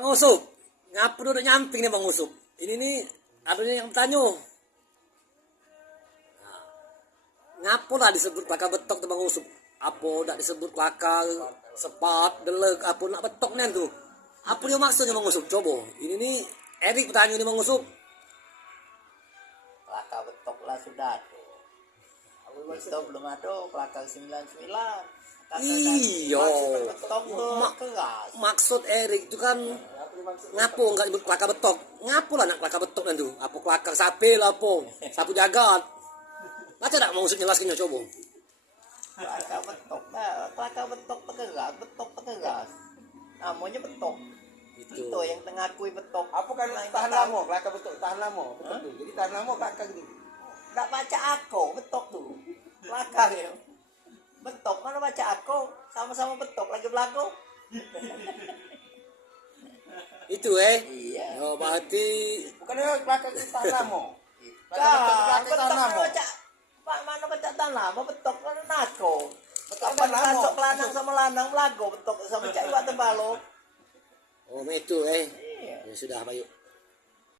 Bang Usup, ngapa udah nyamping nih Bang Usup? Ini nih, adunya yang bertanya. Ngapa lah disebut kelaka betok tuh Bang Usup? Apa udah disebut kelaka sepat, delek, apa nak betok nih tuh? Apa dia maksudnya Bang Usup? Coba, ini nih Erik bertanya nih Bang Usup. Kelaka betok lah sudah tuh. Itu belum ada kelaka 99. Iya, Betok tuh keras. maksud Erik itu kan ngapo nggak nyebut kelaka betok? Ngapo lah nak kelaka betok nih tuh? Apa kelaka sapi lah apa? Sapu jagat? Baca tak Bang Usup jelaskinnya coba? Kelaka betok, nah, kelaka betok tekeras, betok tekeras. Namanya betok. Itu yang tengah kui betok. Apa kan tahan lama, kelaka betok tahan lama, betok tuh. Jadi tahan lama kelaka gitu. Nggak baca aku, betok tuh. Kelaka ya. Betok, mana baca aku? Sama-sama betok, lagi belagu. Itu Iya. Oh, berarti Bukannya kelaka itu tahan lama. Kan, Kelaka tahan lama. mana baca tanah, apa betok kan nako. Betok Apa kan namo? tasok lanang sama lanang belagu, betok sama cewek tebalo. oh itu Iya. ya sudah Pak yuk.